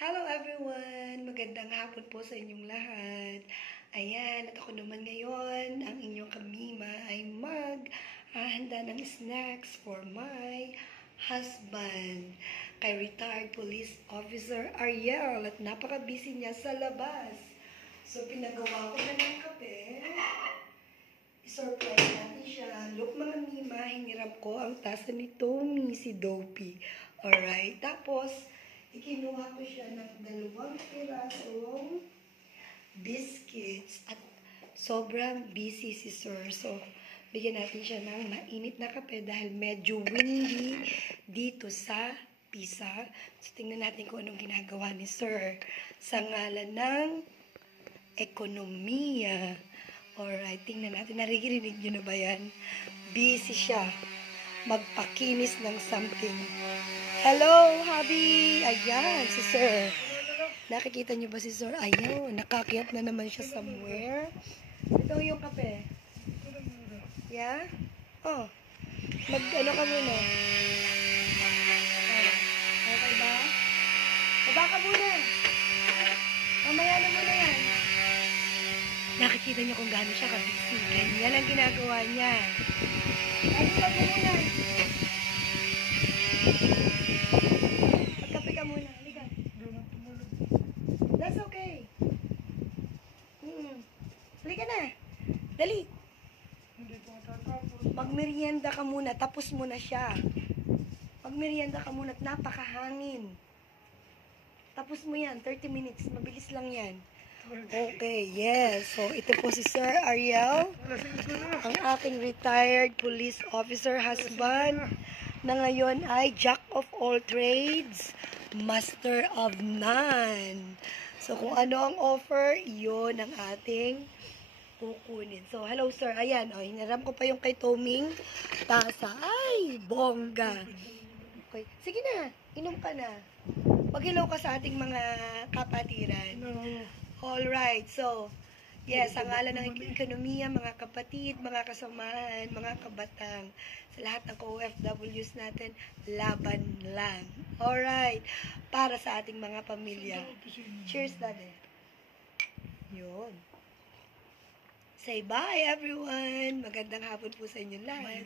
Hello everyone! Magandang hapon po sa inyong lahat. Ayan, at ako naman ngayon, ang inyong kamima ay maghahanda ng snacks for my husband. Kay retired police officer Ariel at napaka-busy niya sa labas. So, pinagawa ko na ng kape. I-surprise natin siya. Look mga mima, hinirap ko ang tasa ni Tommy, si Dopey. Alright, tapos, ikinuha ko siya ng 2 pirasong biscuits at sobrang busy si Sir. So, bigyan natin siya ng mainit na kape dahil medyo windy dito sa Pisa. So, tingnan natin kung anong ginagawa ni Sir sa ngalan ng ekonomiya. Alright, tingnan natin. Naririnig nyo na ba yan? Busy siya magpakinis ng something. Hello, Habi! Ayan, si Sir. Nakikita niyo ba si Sir? Ayun, nakakyat na naman siya somewhere. Ito yung kape. Yeah? Oh, mag-ano ka muna. Okay ba? Baba ka muna. Mamaya na muna yan. Nakikita niyo kung gaano siya ka-busy. Ganyan ang ginagawa niya. Ayun ka muna. Magkape ka muna. Halika. That's okay. Halika na. Dali. Magmerienda ka muna. Tapos mo na siya. Magmerienda ka muna at napakahangin. Tapos mo yan. 30 minutes. Mabilis lang yan. Okay, yes. So, ito po si Sir Ariel, ang aking retired police officer husband, na ngayon ay Jack of all trades, Master of none. So, kung ano ang offer, yun ang ating kukunin. So, hello sir. Ayan, oh, hinaram ko pa yung kay Toming tasa. Ay, bongga. Okay. Sige na, inom ka na. Mag-hello ka sa ating mga kapatiran. Alright, so, yes, ang ngalan ng ekonomiya, mga kapatid, mga kasamahan, mga kabatang, sa lahat ng OFWs natin, laban lang. Alright, para sa ating mga pamilya. Cheers, Daddy. Yun. Say bye, everyone. Magandang hapon po sa inyo lahat.